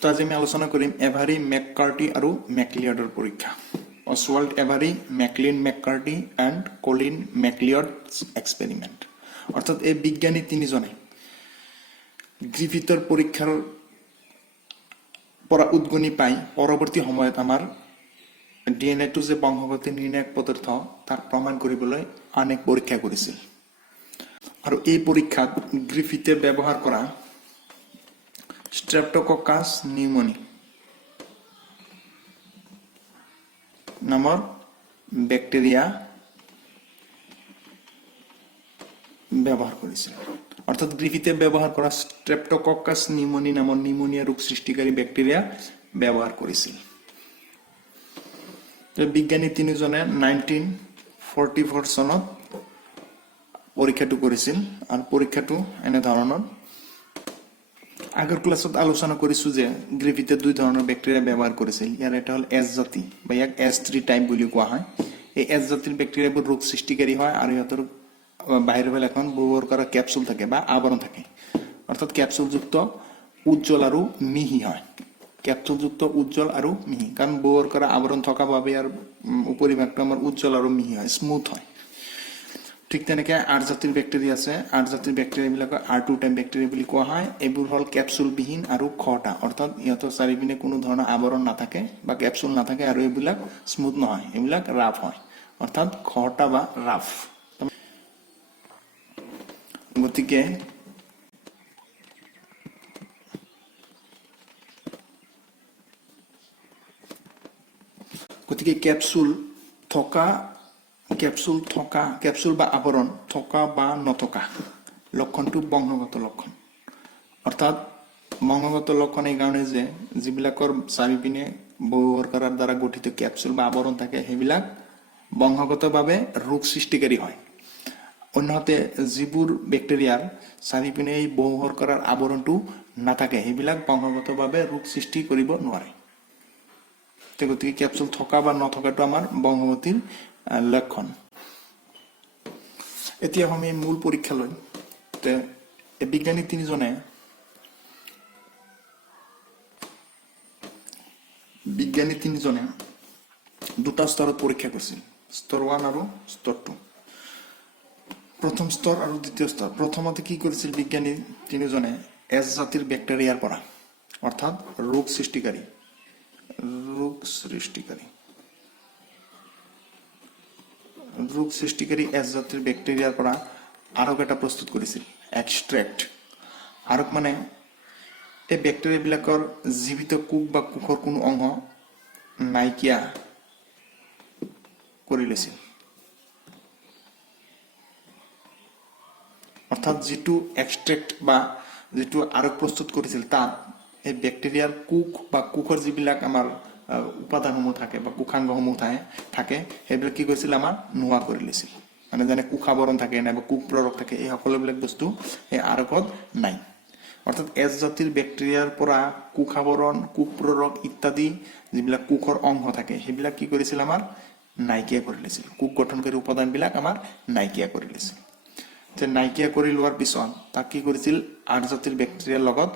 তো আজি আমি আলোচনা কৰিম এভাৰি মেককাৰ্টি আৰু মেকলিয়ডৰ পৰীক্ষা। Oswald every, মেকলিন মেককাৰ্টি and Colin মেকলিয়ডছ experiment. অৰ্থাৎ এই বিজ্ঞানী তিনিজনে গ্ৰিফিথৰ পৰীক্ষাৰ পৰা উদ্গনি পাই পৰৱৰ্তী সময়ত আমাৰ ডিএনএটো যে বংশগতি নিৰ্ণায়ক পদাৰ্থ তাক প্ৰমাণ কৰিবলৈ আন এক পৰীক্ষা কৰিছিল। আৰু এই পৰীক্ষাত গ্ৰিফিথে ব্যৱহাৰ কৰা স্ট্ৰেপ্টোককাছ নিউমনি নামৰ ব্যাকটেৰিয়া ব্যৱহাৰ কৰিছিল। অৰ্থাৎ গ্ৰিফিথে ব্যৱহাৰ কৰা স্ট্ৰেপ্টোককাছ নিউমনি নামৰ নিউমনিয়া ৰোগ সৃষ্টিকাৰী ব্যাকটেৰিয়া ব্যৱহাৰ কৰিছিল। বিজ্ঞানী তিনিজনে 1944 চনত পৰীক্ষাটো কৰিছিল। আৰু পৰীক্ষাটো এনে ধৰণৰ। আগৰ ক্লাছত আলোচনা কৰিছো যে গ্ৰিফিথে দুই ধৰণৰ ব্যাকটেৰিয়া ব্যৱহাৰ কৰিছিল। ইয়াৰ এটা হ'ল এছ জাতি বা ইয়াক S3 টাইপ বুলি কোৱা হয়। এই এছ জাতিৰ ব্যাকটেৰিয়াবোৰ ৰোগ সৃষ্টিকাৰী হয় আৰু ইহঁতৰ বাহিৰৰ ফালে এখন ব্যৱহাৰ কৰা কেপচুল থাকে বা আৱৰণ থাকে। অৰ্থাৎ কেপচুলযুক্ত উজ্জ্বল আৰু মিহি হয়। কেপচুলযুক্ত উজ্জ্বল আৰু মিহি, কাৰণ ব্যৱহাৰ কৰা আৱৰণ থকা বাবে ইয়াৰ উপৰিভাগটো আমাৰ উজ্জ্বল আৰু মিহি হয়, স্মুথ হয়। ঠিক তেনেকৈ আৰ জাতিৰ ব্যাকটেৰিয়া আছে। আৰ জাতিৰ ব্যাকটেৰিয়াবিলাকক R2 টাইপ ব্যাকটেৰিয়া বুলি কোৱা হয়। এইবোৰ হ'ল কেপচুলবিহীন আৰু খটা, অৰ্থাৎ ইহঁতৰ চাৰিপিনে কোনো ধৰণৰ আৱৰণ নাথাকে বা কেপচুল নাথাকে আৰু এইবিলাক স্মুথ নহয়, এইবিলাক ৰাফ হয়, অৰ্থাৎ খটা বা ৰাফ। গতিকে কেপচুল বা আৱৰণ থকা বা নথকা লক্ষণটো বংশগত লক্ষণ। অৰ্থাৎ বংশগত লক্ষণ এই কাৰণে যে যিবিলাকৰ চাৰিপিনে ব্যৱহাৰ কৰাৰ দ্বাৰা গঠিত কেপচুল বা আৱৰণ থাকে সেইবিলাক বংশগতভাৱে ৰোগ সৃষ্টিকাৰী হয়। অন্যহাতে যিবোৰ ব্যাকটেৰিয়াৰ চাৰিপিনে এই ব্যৱহাৰ কৰাৰ আৱৰণটো নাথাকে সেইবিলাক বংশগতভাৱে ৰোগ সৃষ্টি কৰিব নোৱাৰে। গতিকে কেপচুল থকা বা নথকাটো আমাৰ বংশগতিৰ লক্ষণ। এতিয়া আমি মূল পৰীক্ষালৈ। বিজ্ঞানী তিনিজনে দুটা স্তৰত পৰীক্ষা কৰিছিল, স্তৰ 1 আৰু স্তৰ 2। প্ৰথম স্তৰ আৰু দ্বিতীয় স্তৰ। প্ৰথমতে কি কৰিছিল বিজ্ঞানী তিনিজনে এছ জাতিৰ ব্যাকটেৰিয়াৰ পৰা, অৰ্থাৎ ৰোগ সৃষ্টিকাৰী এছ জাতিৰ ব্যাকটেৰিয়াৰ পৰা আৰক এটা প্ৰস্তুত কৰিছিল, এক্সট্ৰেক্ট। আৰক মানে এই ব্যাকটেৰিয়াবিলাকৰ জীৱিত কোষ বা কোষৰ কোনো অংশ নাইকিয়া কৰি লৈছিল। অৰ্থাৎ যিটো এক্সট্ৰেক্ট বা যিটো আৰক প্ৰস্তুত কৰিছিল তাত এই ব্যাকটেৰিয়াৰ কোষ বা কোষৰ যিবিলাক আমাৰ উপাদানসমূহ থাকে বা কোষাংগসমূহ থাকে সেইবিলাক কি কৰিছিল আমাৰ নোহোৱা কৰি লৈছিল। মানে যেনে কোষাৱৰণ থাকে নাইবা কোষ প্ৰৰক থাকে, এই সকলোবিলাক বস্তু এই আৰকত নাই। অৰ্থাৎ এছ জাতিৰ ব্যাকটেৰিয়াৰ পৰা কোষাৱৰণ, কোষ প্ৰৰক ইত্যাদি যিবিলাক কোষৰ অংশ থাকে সেইবিলাক কি কৰিছিল আমাৰ নাইকিয়া কৰি লৈছিল। কোষ গঠনকাৰী উপাদানবিলাক আমাৰ নাইকিয়া কৰি লৈছিল। নাইকিয়া কৰি লোৱাৰ পিছত তাক কি কৰিছিল আৰ জাতিৰ ব্যাকটেৰিয়াৰ লগত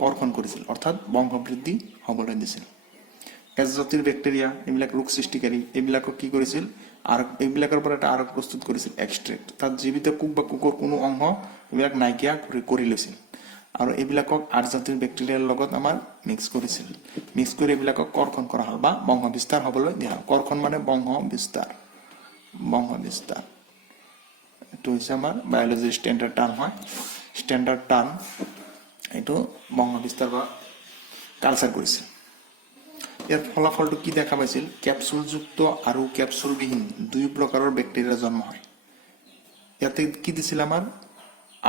কৰ্ষণ কৰিছিল, অৰ্থাৎ বংশবৃদ্ধি হ'বলৈ দিছিল। এছ জাতিৰ ব্যাকটেৰিয়া এইবিলাক ৰোগ সৃষ্টিকাৰী, এইবিলাকক কি কৰিছিল এইবিলাকৰ পৰা এটা আৰক প্ৰস্তুত কৰিছিল, এক্সট্ৰেক্ট। তাত জীৱিত কোষ বা কোষৰ কোনো অংশ এইবিলাক নাইকিয়া কৰি লৈছিল আৰু এইবিলাকক আৰ জাতিৰ ব্যাকটেৰিয়াৰ লগত আমাৰ মিক্স কৰি এইবিলাকক কৰ্ষণ কৰা হ'ল বা বংশ বিস্তাৰ হ'বলৈ দিয়া হ'ল। কৰ্ষণ মানে বংশ বিস্তাৰ। এইটো হৈছে আমাৰ বায়'লজিৰ ষ্টেণ্ডাৰ্ড টাৰ্ম হয়। ষ্টেণ্ডাৰ্ড টাৰ্ম এইটো বংশ বিস্তাৰ বা কালচাৰ কৰিছিল। ইয়াৰ ফলাফলটো কি দেখা পাইছিল? কেপচুলযুক্ত আৰু কেপচুলবিহীন দুই প্ৰকাৰৰ ব্যাকটেৰিয়াৰ জন্ম হয়। ইয়াতে কি দিছিল আমাৰ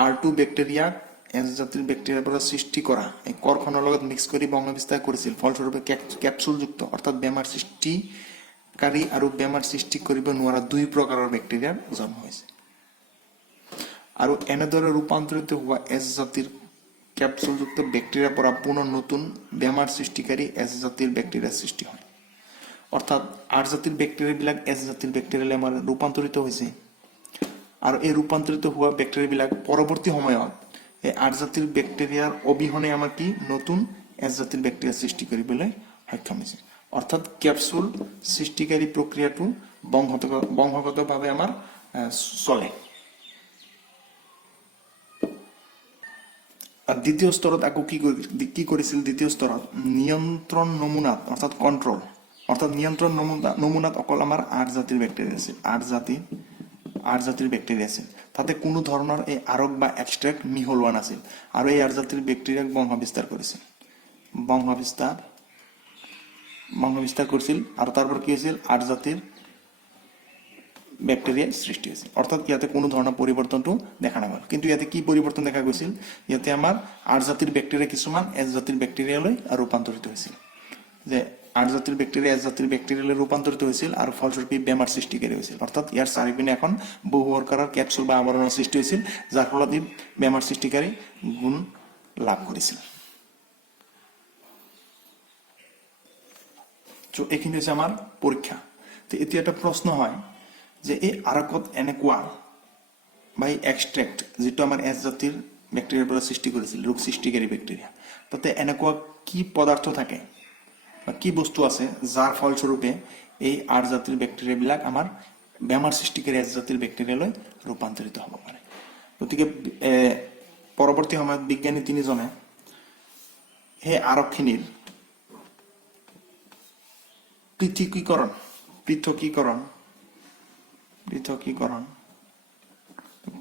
R2 ব্যাকটেৰিয়াক এছ জাতিৰ ব্যাকটেৰিয়াৰ পৰা সৃষ্টি কৰা এই কৰ্ষণৰ লগত মিক্স কৰি বংশ বিস্তাৰ কৰিছিল। ফলস্বৰূপে কেপচুলযুক্ত অৰ্থাৎ বেমাৰ সৃষ্টিকাৰী আৰু বেমাৰ সৃষ্টি কৰিব নোৱাৰা দুই প্ৰকাৰৰ ব্যাকটেৰিয়াৰ জন্ম হৈছে। আৰু এনেদৰে ৰূপান্তৰিত হোৱা এছ জাতিৰ কেপচুলযুক্ত ব্যাকটেৰিয়াৰ পৰা পুনৰ নতুন বেমাৰ সৃষ্টিকাৰী এছ জাতিৰ ব্যাকটেৰিয়াৰ সৃষ্টি হয়। অৰ্থাৎ আৰ জাতিৰ ব্যাকটেৰিয়াবিলাক এছ জাতিৰ ব্যাকটেৰিয়ালৈ আমাৰ ৰূপান্তৰিত হৈছে আৰু এই ৰূপান্তৰিত হোৱা ব্যাকটেৰিয়াবিলাক পৰৱৰ্তী সময়ত এই আৰ জাতিৰ ব্যাকটেৰিয়াৰ অবিহনে আমাৰ কি নতুন এছ জাতিৰ বেক্টেৰিয়া সৃষ্টি কৰিবলৈ সক্ষম হৈছে অৰ্থাৎ ক্যাপসুল সৃষ্টিকাৰী প্ৰক্ৰিয়াটো বংশগতভাৱে আমাৰ চলে আৰ দ্বিতীয় স্তৰত আকৌ কি কৰিছিল দ্বিতীয় স্তৰত নিয়ন্ত্ৰণ নমুনাত অৰ্থাৎ কন্ট্ৰোল অৰ্থাৎ নিয়ন্ত্ৰণ নমুনাত অকল আমাৰ 8 জাতিৰ ব্যাকটেৰিয়া আছে 8 জাতিৰ ব্যাকটেৰিয়া আছে তাতে কোনো ধৰণৰ এই আৰক বা এক্সট্ৰাক্ট মিহলোৱা নাছিল আৰু এই 8 জাতিৰ ব্যাকটেৰিয়াক বংশ বিস্তাৰ কৰিছিল আৰু তাৰপৰ কি হৈছিল 8 জাতিৰ ব্যাকটেৰিয়া সৃষ্টি হৈছিল অৰ্থাৎ ইয়াতে কোনো ধৰণৰ পৰিৱৰ্তনটো দেখা নগল কিন্তু ইয়াতে কি পৰিৱৰ্তন দেখা গৈছিল ইয়াতে আমাৰ 8 জাতিৰ ব্যাকটেৰিয়া কিছুমান এছ জাতিৰ ব্যাকটেৰিয়ালৈ ৰূপান্তৰিত হৈছিল যে 8 জাতিৰ ব্যাকটেৰিয়া এছ জাতিৰ ব্যাকটেৰিয়ালৈ ৰূপান্তৰিত হৈছিল আৰু ফলস্বৰূপে বেমাৰ সৃষ্টিকাৰী হৈছিল অৰ্থাৎ ইয়াৰ চাৰিপিনে এখন বহু আকাৰৰ ক্যাপসুল বা আৱৰণৰ সৃষ্টি হৈছিল যাৰ ফলত ই বেমাৰ সৃষ্টিকাৰী গুণ লাভ কৰিছিল তো এইখিনি হৈছে আমাৰ পৰীক্ষা তো এতিয়া এটা প্ৰশ্ন হয় যে এই আৰকত এনেকুৱা বা এক্সট্ৰাক্ট যেটো আমাৰ এছ জাতিৰ ব্যাকটেৰিয়াৰ পৰা সৃষ্টি কৰিছিল ৰোগ সৃষ্টিকাৰী ব্যাকটেৰিয়া তাতে এনেকুৱা কি পদাৰ্থ থাকে বা কি বস্তু আছে যাৰ ফলস্বৰূপে এই 8 জাতিৰ ব্যাকটেৰিয়া বিলাক আমাৰ বেমাৰ সৃষ্টিকাৰী এছ জাতিৰ ব্যাকটেৰিয়ালৈ ৰূপান্তৰিত হ'ব পাৰে গতিকে পৰৱৰ্তী সময়ত বিজ্ঞানী তিনিজনে এই আৰকখিনিৰ পৃথকীকৰণ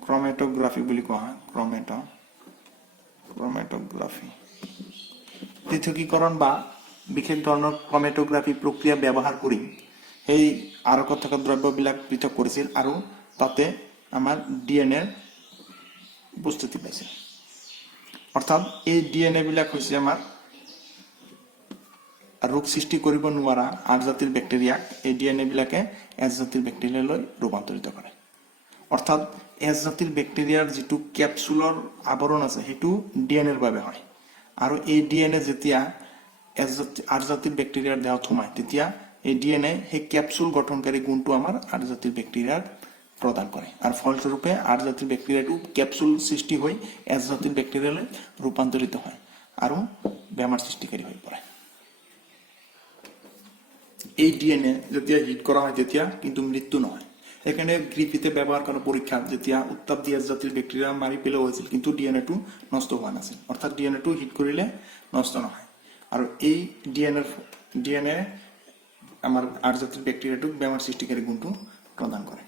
ক্ৰমেটোগ্ৰাফি বুলি কোৱা হয় ক্ৰমেটোগ্ৰাফি পৃথকীকৰণ বা বিশেষ ধৰণৰ ক্ৰমেটোগ্ৰাফি প্ৰক্ৰিয়া ব্যৱহাৰ কৰি এই আৰকত থকা দ্ৰব্যবিলাক পৃথক কৰিছিল আৰু তাতে আমাৰ ডিএনএ উপস্থিতি পাইছিল অৰ্থাৎ এই ডিএনএ বিলাক হৈছে আমাৰ ৰোগ সৃষ্টি কৰিব নোৱাৰা 8 জাতিৰ ব্যাকটেৰিয়াক এই ডিএনএ বিলাকে এছ জাতিৰ ব্যাকটেৰিয়ালৈ ৰূপান্তৰিত কৰে অৰ্থাৎ এছ জাতিৰ ব্যাকটেৰিয়াৰ যেটো ক্যাপসুলৰ আৱৰণ আছে হেতু ডিএনএৰ বাবে হয় আৰু এই ডিএনএ যেতিয়া 8 জাতিৰ ব্যাকটেৰিয়াৰ দেহত সোমায় তেতিয়া এই ডিএনএ সেই ক্যাপসুল গঠনকাৰী গুণটো আমাৰ 8 জাতিৰ ব্যাকটেৰিয়াক প্ৰদান কৰে আৰু ফলস্বৰূপে 8 জাতিৰ ব্যাকটেৰিয়াটো ক্যাপসুল সৃষ্টি হৈ এছ জাতিৰ ব্যাকটেৰিয়ালৈ ৰূপান্তৰিত হয় আৰু বেমাৰ সৃষ্টিকাৰী হৈ পৰে এই ডিএনএ যেতিয়া হিট করা হয় তেতিয়া কিন্তু মৃত্যু নহয় এখানে গ্রিফিথে ব্যবহার করা পরীক্ষা যেতিয়া উত্তাপ দিয়ে জাতির ব্যাকটেরিয়া মারি পেলে হয়েছিল কিন্তু ডিএনএ নষ্ট হওয়া নাছিল অর্থাৎ ডিএনএ হিট করিলে নষ্ট নহয় আর এই ডিএনএ আমার 8 জাতির ব্যাকটেরিয়াটোক বেমাৰ সৃষ্টিকাৰী গুণটো প্ৰদান কৰে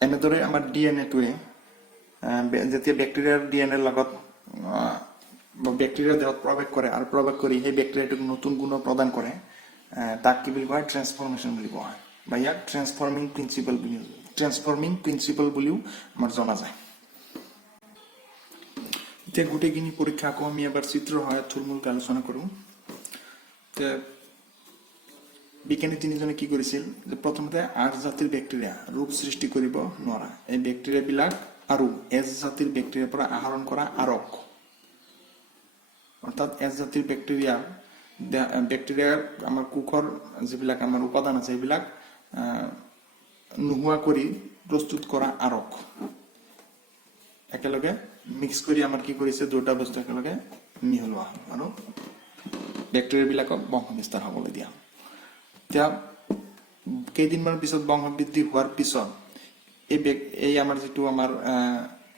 এনেদৰে আমাৰ ডিএনএটোৱে যেতিয়া ব্যাকটেৰিয়াৰ ডিএনএৰ লগত ব্যাকটেরিয়া দেহত প্রবেশ করে আর প্রবেশ করে সেই ব্যাকটেরিয়াটোক নতুন গুণ প্রদান করে তাক কি বুলি কয় ট্রান্সফরমেশন বুলি কোৱা হয় বা ইয়াক ট্ৰান্সফৰ্মিং প্ৰিন্সিপল বুলিও আমাৰ জনা যায় এতিয়া গোটেইখিনি পৰীক্ষা আকৌ আমি এবাৰ চিত্ৰৰ সহায়ত থুলমূলকৈ আলোচনা কৰোঁ বিজ্ঞানী তিনিজনে কি কৰিছিল যে প্ৰথমতে 8 জাতিৰ ব্যাকটেৰিয়া ৰোগ সৃষ্টি কৰিব নোৱাৰা এই ব্যাকটেৰিয়া বিলাক আৰু এছ জাতিৰ ব্যাকটেৰিয়াৰ পৰা আহৰণ কৰা আৰক অৰ্থাৎ এছ জাতিৰ ব্যাকটেৰিয়াৰ আমাৰ কোষৰ যিবিলাক আমাৰ উপাদান আছে এইবিলাক নোহোৱা কৰি প্ৰস্তুত কৰা আৰক একেলগে মিক্স কৰি আমাৰ কি কৰিছে দুটা বস্তু একেলগে মিহলোৱা আৰু ব্যাকটেৰিয়া বিলাকক বংশ বিস্তাৰ হ'বলৈ দিয়া এতিয়া কেইদিনমান পিছত বংশ বৃদ্ধি হোৱাৰ পিছত এই আমাৰ যেটো আমাৰ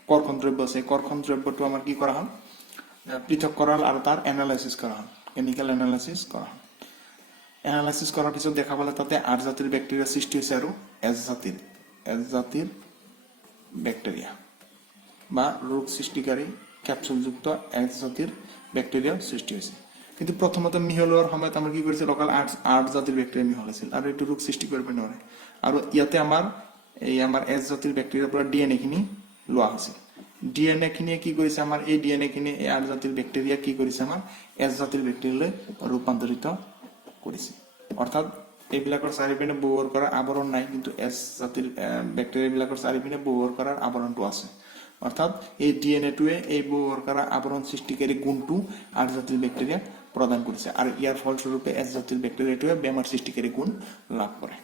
কৰ্ষণ দ্ৰব্য আছে কৰ্ষণ দ্ৰব্যটো আমাৰ কি কৰা হ'ল পৃথক করা আর তার অ্যানালাইসিস করা হয় কেমিক্যাল অ্যানালাইসিস করা হয় অ্যানালাইসিস করার পিছত দেখা পালে তাতে 8 জাতির ব্যাকটেরিয়া সৃষ্টি হয়েছে আর এছ জাতির ব্যাকটেরিয়া বা রোগ সৃষ্টিকারী ক্যাপসুলযুক্ত এছ জাতির ব্যাকটেরিয়া সৃষ্টি হয়েছে কিন্তু প্রথমত মিহলোৱাৰ সময়ত আমৰা কি কৰিছিল অকল 8 জাতিৰ ব্যাকটেৰিয়া মিহলাইছিল আৰ এটো ৰোগ সৃষ্টি কৰিব নোৱাৰে আৰু ইয়াতে আমাৰ এছ জাতিৰ ব্যাকটেৰিয়াৰ পৰা ডিএনএ খিনি লোৱা হৈছিল ডিএনএ খিনিয়ে কি কৰিছে আমাৰ এই ডিএনএ খিনি এই 8 জাতিৰ ব্যাকটেৰিয়া কি কৰিছে আমাৰ এছ জাতিৰ ব্যাকটেৰিয়ালৈ ৰূপান্তৰিত কৰিছে অৰ্থাৎ এইবিলাকৰ চাৰিপিনে বহুৰ কৰা আৱৰণ নাই কিন্তু এছ জাতিৰ ব্যাকটেৰিয়া বিলাকৰ চাৰিপিনে বহুৰ কৰাৰ আৱৰণটো আছে অৰ্থাৎ এই ডিএনএটোৱে এই বহুৰ কৰা আৱৰণ সৃষ্টিকাৰী গুণটো 8 জাতিৰ ব্যাকটেৰিয়া প্ৰদান কৰিছে আৰু ইয়াৰ ফলস্বৰূপে এছ জাতিৰ ব্যাকটেৰিয়াটোৱে বেমাৰ সৃষ্টিকাৰী গুণ লাভ কৰে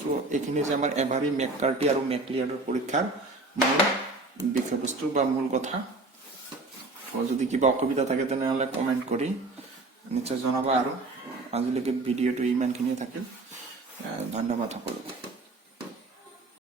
সো এইখিনি যে আমাৰ এভাৰি মেককাৰ্টি আৰু মেকলিয়াৰ্ডৰ পৰীক্ষাৰ মূল বিষয়বস্তু বা মূল কথা যদি কিবা অসুবিধা থাকে তেনেহ'লে কমেণ্ট কৰি নিশ্চয় জনাবা। আৰু আজিলৈকে ভিডিঅ'টো ইমানখিনিয়ে থাকিল। ধন্যবাদ সকলোকে।